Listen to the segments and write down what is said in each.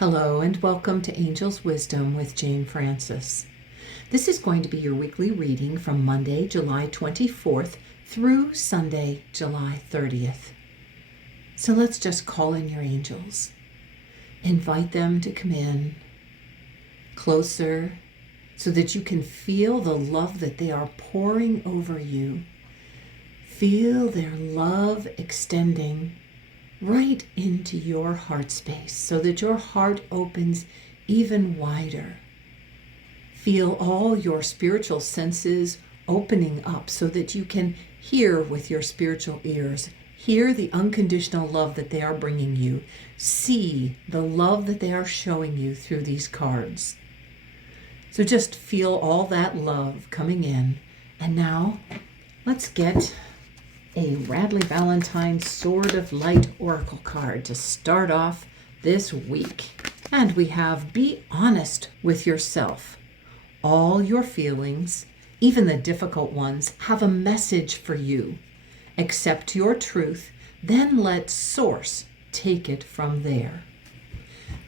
Hello and welcome to Angel's Wisdom with Jane Francis. This is going to be your weekly reading from Monday, July 24th through Sunday, July 30th. So let's just call in your angels. Invite them to come in closer so that you can feel the love that they are pouring over you. Feel their love extending right into your heart space so that your heart opens even wider. Feel all your spiritual senses opening up so that you can hear with your spiritual ears. Hear the unconditional love that they are bringing you. See the love that they are showing you through these cards. So just feel all that love coming in. And now let's get a Radley Valentine Sword of Light Oracle card to start off this week. And we have Be Honest with Yourself. All your feelings, even the difficult ones, have a message for you. Accept your truth, then let Source take it from there.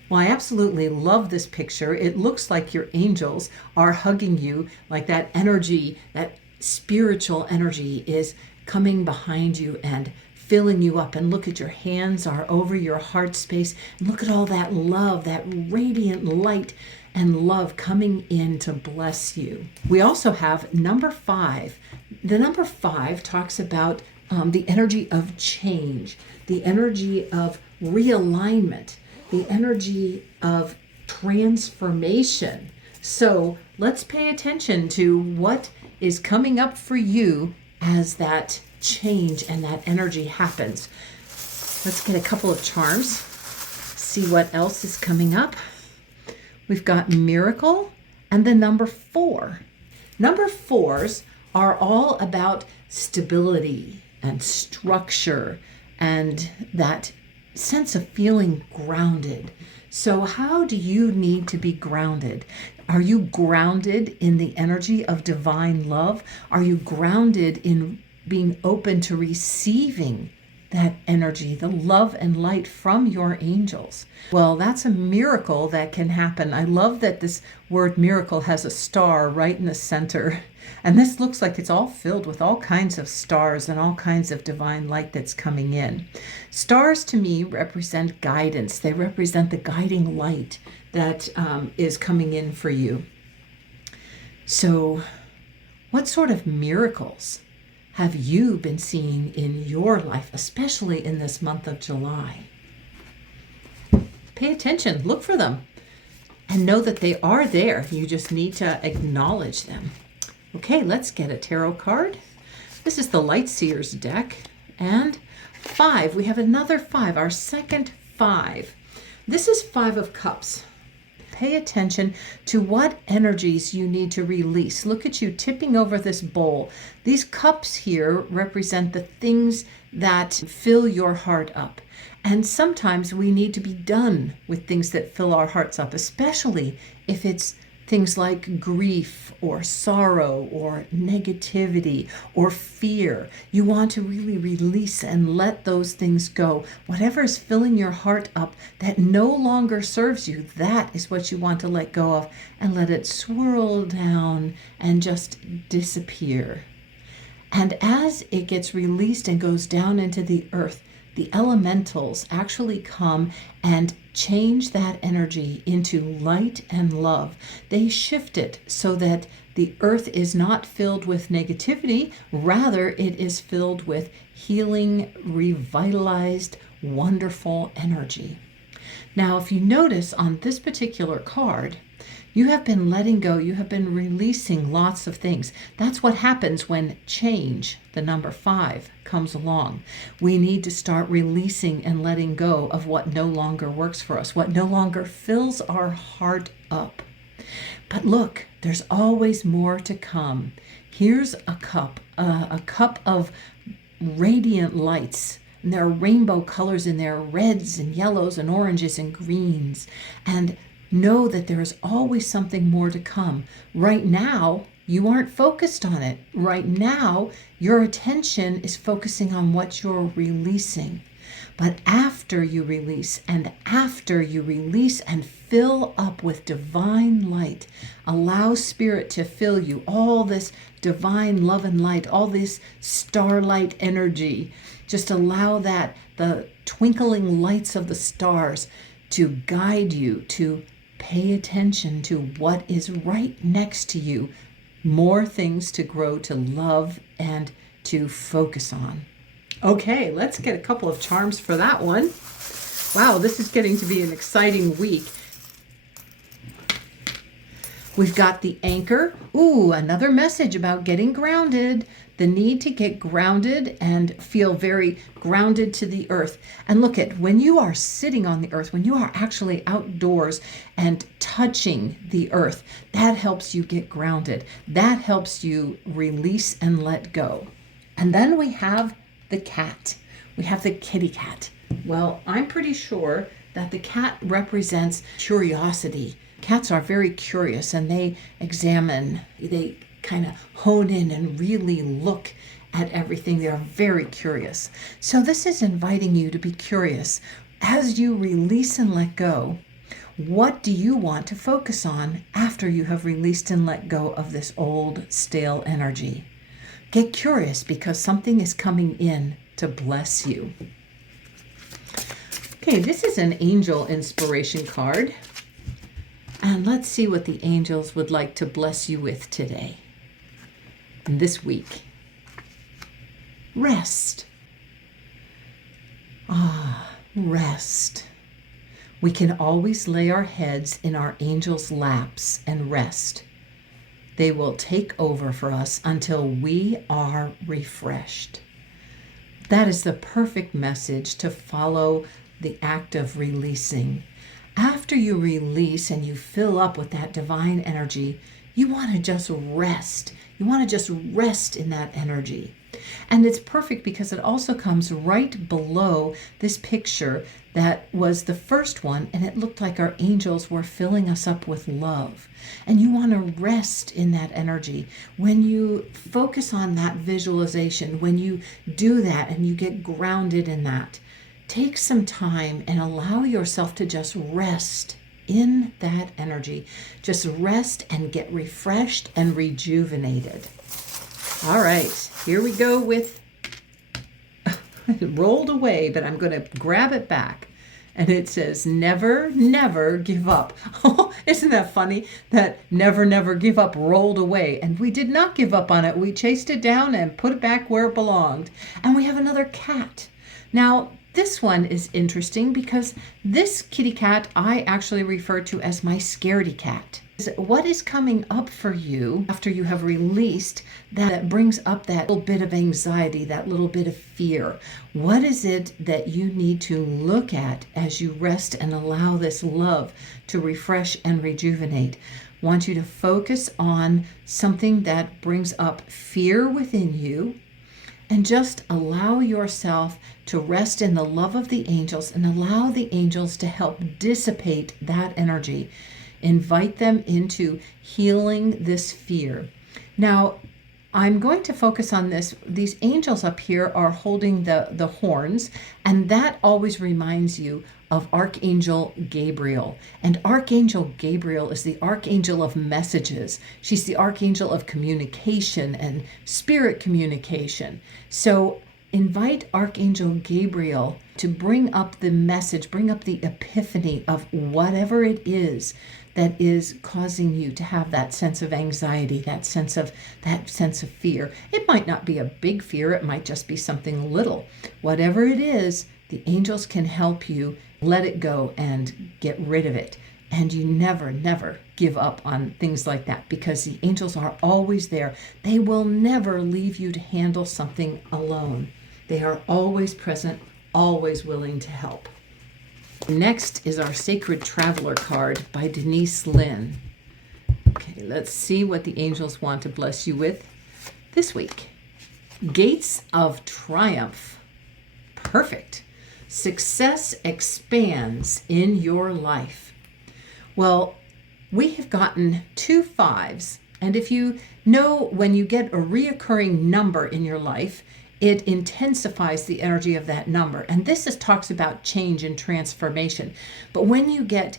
Well, I absolutely love this picture. It looks like your angels are hugging you, like that energy, that spiritual energy is coming behind you and filling you up. And look at your hands are over your heart space. And look at all that love, that radiant light and love coming in to bless you. We also have number 5. The number 5 talks about the energy of change, the energy of realignment, the energy of transformation. So let's pay attention to what is coming up for you as that change and that energy happens. Let's get a couple of charms, see what else is coming up. We've got Miracle and the number 4. Number 4s are all about stability and structure and that sense of feeling grounded. So how do you need to be grounded? Are you grounded in the energy of divine love? Are you grounded in being open to receiving that energy, the love and light from your angels? Well, that's a miracle that can happen. I love that this word miracle has a star right in the center. And this looks like it's all filled with all kinds of stars and all kinds of divine light that's coming in. Stars to me represent guidance. They represent the guiding light that is coming in for you. So what sort of miracles have you been seeing in your life, especially in this month of July? Pay attention, look for them, and know that they are there. You just need to acknowledge them. Okay, let's get a tarot card. This is the Light Seers deck. And 5, we have another 5, our second 5. This is 5 of Cups. Pay attention to what energies you need to release. Look at you tipping over this bowl. These cups here represent the things that fill your heart up. And sometimes we need to be done with things that fill our hearts up, especially if it's things like grief or sorrow or negativity or fear. You want to really release and let those things go. Whatever is filling your heart up that no longer serves you, that is what you want to let go of and let it swirl down and just disappear. And as it gets released and goes down into the earth, the elementals actually come and change that energy into light and love. They shift it so that the earth is not filled with negativity, rather it is filled with healing, revitalized, wonderful energy. Now, if you notice on this particular card, you have been letting go, you have been releasing lots of things. That's what happens when change, the number 5, comes along. We need to start releasing and letting go of what no longer works for us, what no longer fills our heart up. But look, there's always more to come. Here's a cup of radiant lights. And there are rainbow colors in there, reds and yellows and oranges and greens. And know that there is always something more to come. Right now, you aren't focused on it. Right now, your attention is focusing on what you're releasing. But after you release and fill up with divine light, allow Spirit to fill you, all this divine love and light, all this starlight energy. Just allow that, the twinkling lights of the stars, to guide you to pay attention to what is right next to you. More things to grow, to love, and to focus on. Okay, let's get a couple of charms for that one. Wow, this is getting to be an exciting week. We've got the anchor. Ooh, another message about getting grounded. The need to get grounded and feel very grounded to the earth. And look at, when you are sitting on the earth, when you are actually outdoors and touching the earth, that helps you get grounded. That helps you release and let go. And then we have the cat. We have the kitty cat. Well, I'm pretty sure that the cat represents curiosity. Cats are very curious, and they examine, they kind of hone in and really look at everything. They are very curious. So this is inviting you to be curious. As you release and let go, what do you want to focus on after you have released and let go of this old, stale energy? Get curious, because something is coming in to bless you. Okay, this is an angel inspiration card. And let's see what the angels would like to bless you with today and this week. Rest. Rest. We can always lay our heads in our angels' laps and rest. They will take over for us until we are refreshed. That is the perfect message to follow the act of releasing. After you release and you fill up with that divine energy, you want to just rest. You want to just rest in that energy. And it's perfect because it also comes right below this picture that was the first one, and it looked like our angels were filling us up with love. And you want to rest in that energy. When you focus on that visualization, when you do that and you get grounded in that, take some time and allow yourself to just rest in that energy. Just rest and get refreshed and rejuvenated. All right, here we go with, it rolled away, but I'm going to grab it back. And it says, never, never give up. Oh, isn't that funny? That never, never give up rolled away. And we did not give up on it. We chased it down and put it back where it belonged. And we have another cat. Now, this one is interesting because this kitty cat I actually refer to as my scaredy cat. What is coming up for you after you have released that brings up that little bit of anxiety, that little bit of fear? What is it that you need to look at as you rest and allow this love to refresh and rejuvenate? I want you to focus on something that brings up fear within you, and just allow yourself to rest in the love of the angels and allow the angels to help dissipate that energy. Invite them into healing this fear. Now, I'm going to focus on this. These angels up here are holding the horns, and that always reminds you of Archangel Gabriel. And Archangel Gabriel is the archangel of messages. She's the archangel of communication and spirit communication. So invite Archangel Gabriel to bring up the message, bring up the epiphany of whatever it is that is causing you to have that sense of anxiety, that sense of fear. It might not be a big fear, it might just be something little. Whatever it is, the angels can help you let it go and get rid of it. And you never, never give up on things like that, because the angels are always there. They will never leave you to handle something alone. They are always present, always willing to help. Next is our Sacred Traveler card by Denise Lynn. Okay, let's see what the angels want to bless you with this week. Gates of Triumph. Perfect. Success expands in your life. Well, we have gotten 2 5s, and if you know when you get a reoccurring number in your life, it intensifies the energy of that number. And this talks about change and transformation. But when you get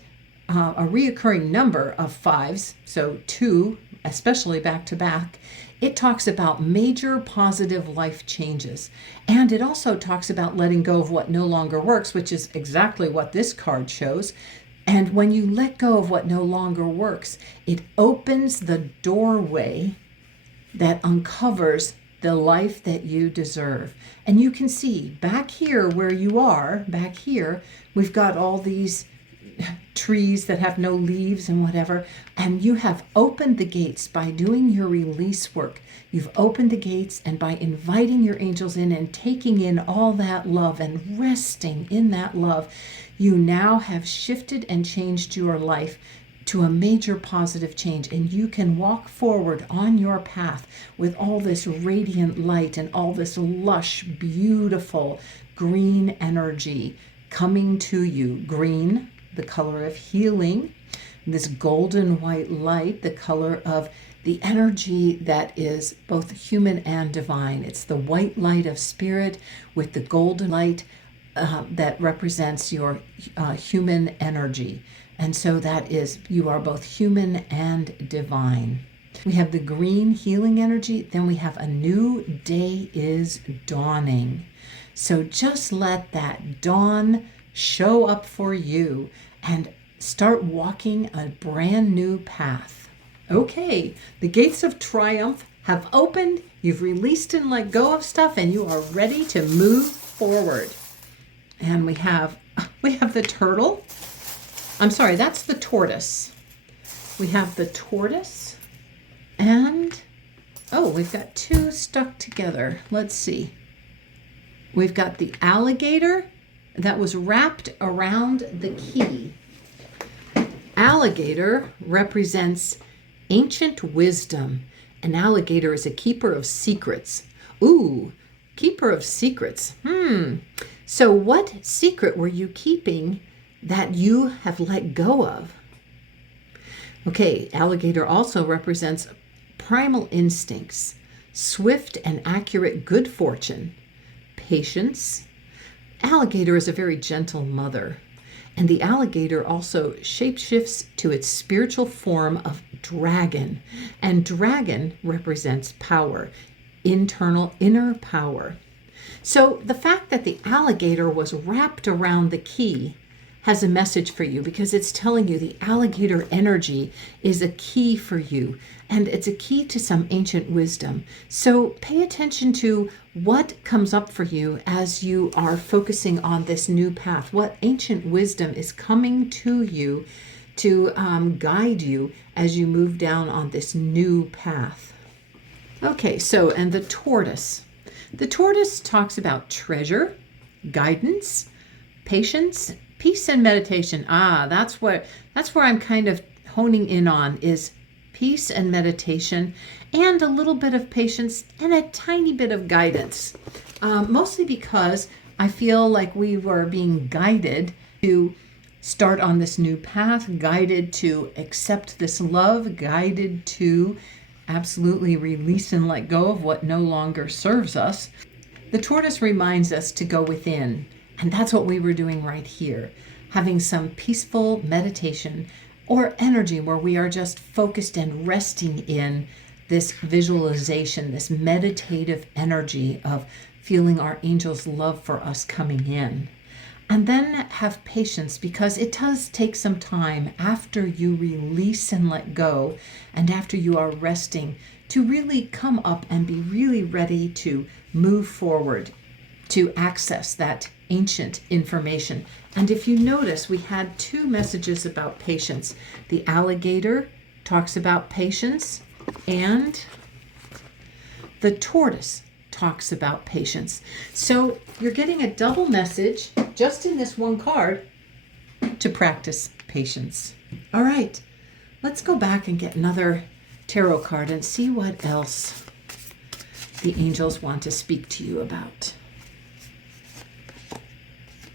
a reoccurring number of fives, so 2, especially back to back, it talks about major positive life changes. And it also talks about letting go of what no longer works, which is exactly what this card shows. And when you let go of what no longer works, it opens the doorway that uncovers the life that you deserve. And you can see back here where you are, back here, we've got all these trees that have no leaves and whatever, and you have opened the gates by doing your release work. You've opened the gates, and by inviting your angels in and taking in all that love and resting in that love, you now have shifted and changed your life to a major positive change, and you can walk forward on your path with all this radiant light and all this lush, beautiful green energy coming to you. Green, the color of healing, this golden white light, the color of the energy that is both human and divine. It's the white light of spirit with the golden light that represents your human energy. And so that is, you are both human and divine. We have the green healing energy, then we have a new day is dawning. So just let that dawn show up for you and start walking a brand new path. Okay, the gates of triumph have opened, you've released and let go of stuff, and you are ready to move forward. And we have the turtle. I'm sorry, that's the tortoise. We have the tortoise and, oh, we've got 2 stuck together. Let's see. We've got the alligator that was wrapped around the key. Alligator represents ancient wisdom. An alligator is a keeper of secrets. Ooh, keeper of secrets. So what secret were you keeping that you have let go of? Okay, alligator also represents primal instincts, swift and accurate good fortune, patience. Alligator is a very gentle mother, and the alligator also shapeshifts to its spiritual form of dragon, and dragon represents power, inner power. So the fact that the alligator was wrapped around the key has a message for you, because it's telling you the alligator energy is a key for you, and it's a key to some ancient wisdom. So pay attention to what comes up for you as you are focusing on this new path. What ancient wisdom is coming to you to guide you as you move down on this new path. Okay, so, and the tortoise. The tortoise talks about treasure, guidance, patience, peace, and meditation. That's where I'm kind of honing in on, is peace and meditation, and a little bit of patience and a tiny bit of guidance. Mostly because I feel like we were being guided to start on this new path, guided to accept this love, guided to absolutely release and let go of what no longer serves us. The tortoise reminds us to go within, and that's what we were doing right here, having some peaceful meditation or energy where we are just focused and resting in this visualization, this meditative energy of feeling our angels' love for us coming in. And then have patience, because it does take some time after you release and let go, and after you are resting, to really come up and be really ready to move forward, to access that ancient information. And if you notice, we had 2 messages about patience. The alligator talks about patience, and the tortoise talks about patience. So you're getting a double message just in this one card to practice patience. All right, let's go back and get another tarot card and see what else the angels want to speak to you about.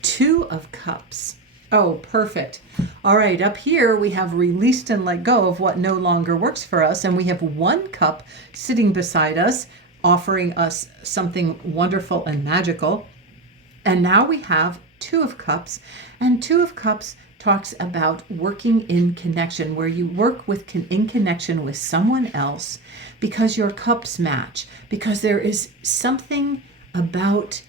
2 of Cups. Oh, perfect. All right, up here we have released and let go of what no longer works for us, and we have 1 cup sitting beside us, offering us something wonderful and magical. And now we have Two of Cups, and Two of Cups talks about working in connection, where you work in connection with someone else because your cups match, because there is something about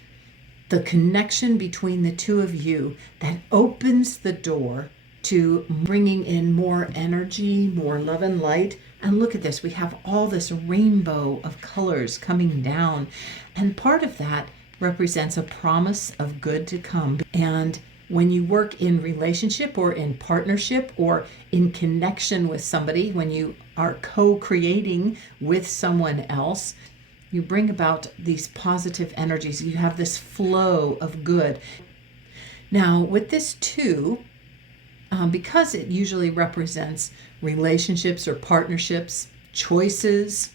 the connection between the two of you that opens the door to bringing in more energy, more love and light. And look at this, we have all this rainbow of colors coming down, and part of that represents a promise of good to come. And when you work in relationship or in partnership or in connection with somebody, when you are co-creating with someone else, you bring about these positive energies. You have this flow of good. Now, with this two, because it usually represents relationships or partnerships, choices,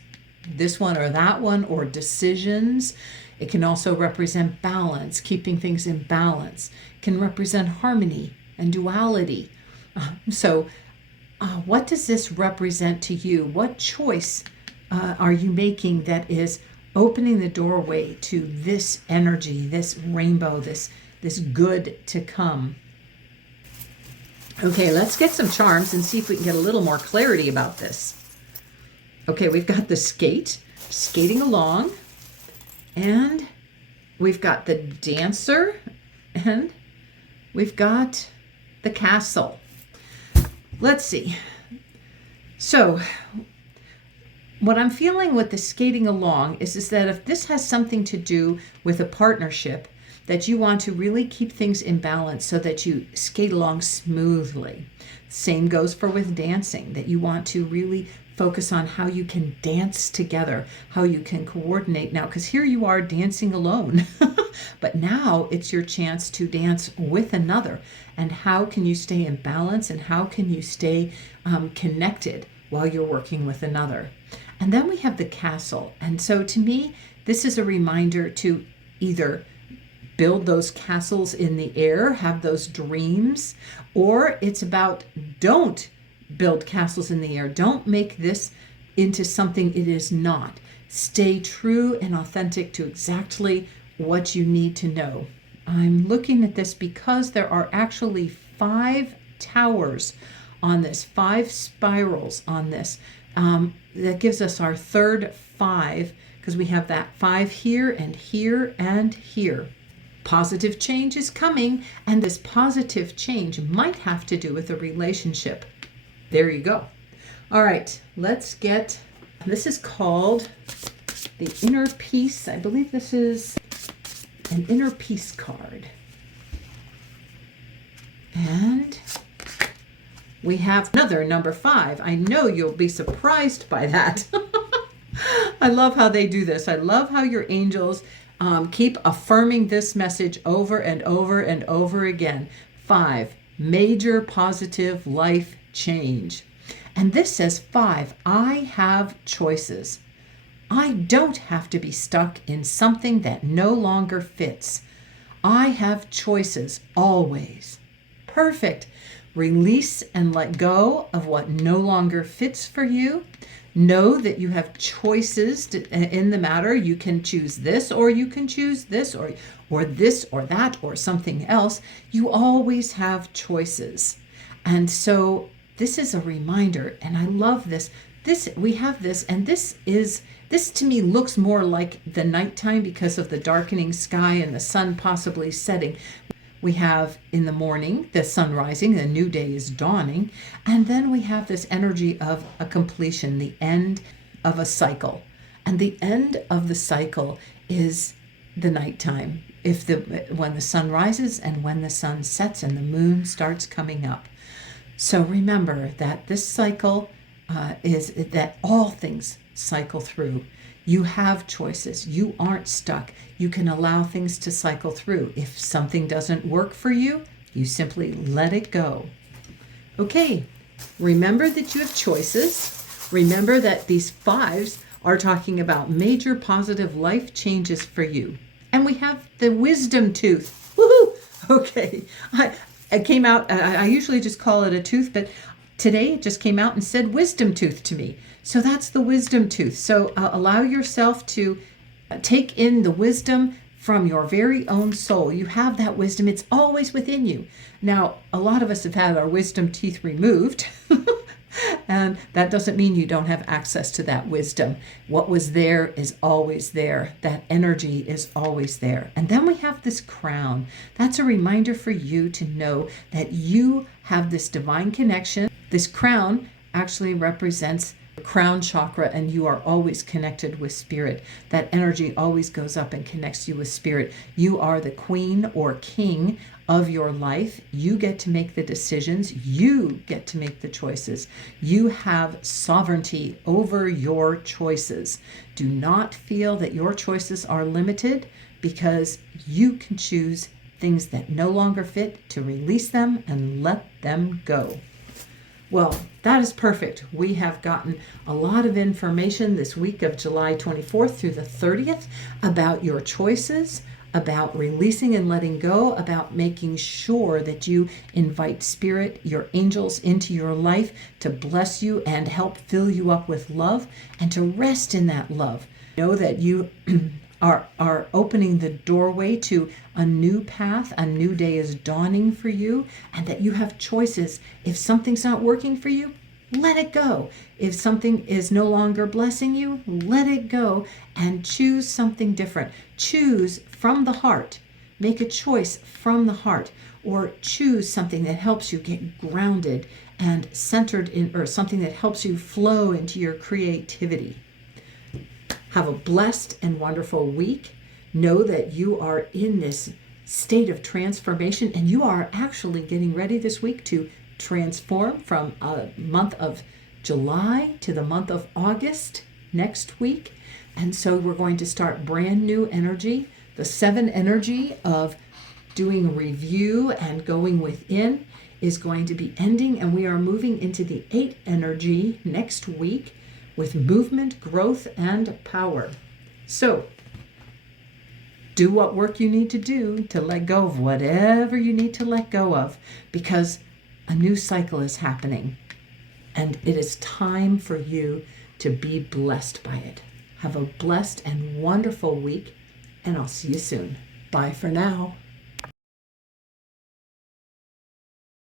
this one or that one, or decisions. It can also represent balance, keeping things in balance. It can represent harmony and duality. So what does this represent to you? What choice are you making that is opening the doorway to this energy, this rainbow, this good to come? Okay, let's get some charms and see if we can get a little more clarity about this. Okay, we've got the skating along, and we've got the dancer, and we've got the castle. Let's see. So what I'm feeling with the skating along is that if this has something to do with a partnership, that you want to really keep things in balance so that you skate along smoothly. Same goes for with dancing, that you want to really focus on how you can dance together, how you can coordinate now, because here you are dancing alone, but now it's your chance to dance with another. And how can you stay in balance, and how can you stay connected while you're working with another? And then we have the castle. And so to me, this is a reminder to either build those castles in the air, have those dreams, or it's about don't build castles in the air. Don't make this into something it is not. Stay true and authentic to exactly what you need to know. I'm looking at this because there are actually 5 towers on this, 5 spirals on this. That gives us our third 5, because we have that 5 here and here and here. Positive change is coming, and this positive change might have to do with a relationship. There you go. All right, let's get, this is called the Inner Peace. I believe this is an Inner Peace card. And we have another number 5. I know you'll be surprised by that. I love how they do this. I love how your angels keep affirming this message over and over and over again. 5, major positive life change. And this says 5, I have choices. I don't have to be stuck in something that no longer fits. I have choices always. Perfect. Release and let go of what no longer fits for you. Know that you have choices in the matter. You can choose this, or you can choose this, or this, or that, or something else. You always have choices. And so this is a reminder, and I love this. We have this, and this to me looks more like the nighttime because of the darkening sky and the sun possibly setting. We have in the morning, the sun rising, the new day is dawning, and then we have this energy of a completion, the end of a cycle. And the end of the cycle is the nighttime, when the sun rises and when the sun sets and the moon starts coming up. So remember that this cycle is that all things cycle through. You have choices. You aren't stuck. You can allow things to cycle through. If something doesn't work for you, you simply let it go. Okay, remember that you have choices. Remember that these 5s are talking about major positive life changes for you. And we have the wisdom tooth. Woohoo! Okay, I came out, I usually just call it a tooth, but Today it just came out and said wisdom tooth to me. So that's the wisdom tooth. So allow yourself to take in the wisdom from your very own soul. You have that wisdom. It's always within you. Now, a lot of us have had our wisdom teeth removed. And that doesn't mean you don't have access to that wisdom. What was there is always there. That energy is always there. And then we have this crown. That's a reminder for you to know that you have this divine connection. This crown actually represents the crown chakra, and you are always connected with spirit. That energy always goes up and connects you with spirit. You are the queen or king of your life. You get to make the decisions. You get to make the choices. You have sovereignty over your choices. Do not feel that your choices are limited, because you can choose things that no longer fit to release them and let them go. Well, that is perfect. We have gotten a lot of information this week of July 24th through the 30th about your choices, about releasing and letting go, about making sure that you invite spirit, your angels, into your life to bless you and help fill you up with love, and to rest in that love. Know that you are opening the doorway to a new path. A new day is dawning for you, and that you have choices. If something's not working for you, let it go. If something is no longer blessing you, let it go and choose something different. Choose from the heart. Make a choice from the heart, or choose something that helps you get grounded and centered in, or something that helps you flow into your creativity. Have a blessed and wonderful week. Know that you are in this state of transformation, and you are actually getting ready this week to transform from a month of July to the month of August next week. And so we're going to start brand new energy. The 7 energy of doing review and going within is going to be ending, and we are moving into the 8 energy next week, with movement, growth, and power. So, do what work you need to do to let go of whatever you need to let go of, because a new cycle is happening, and it is time for you to be blessed by it. Have a blessed and wonderful week, and I'll see you soon. Bye for now.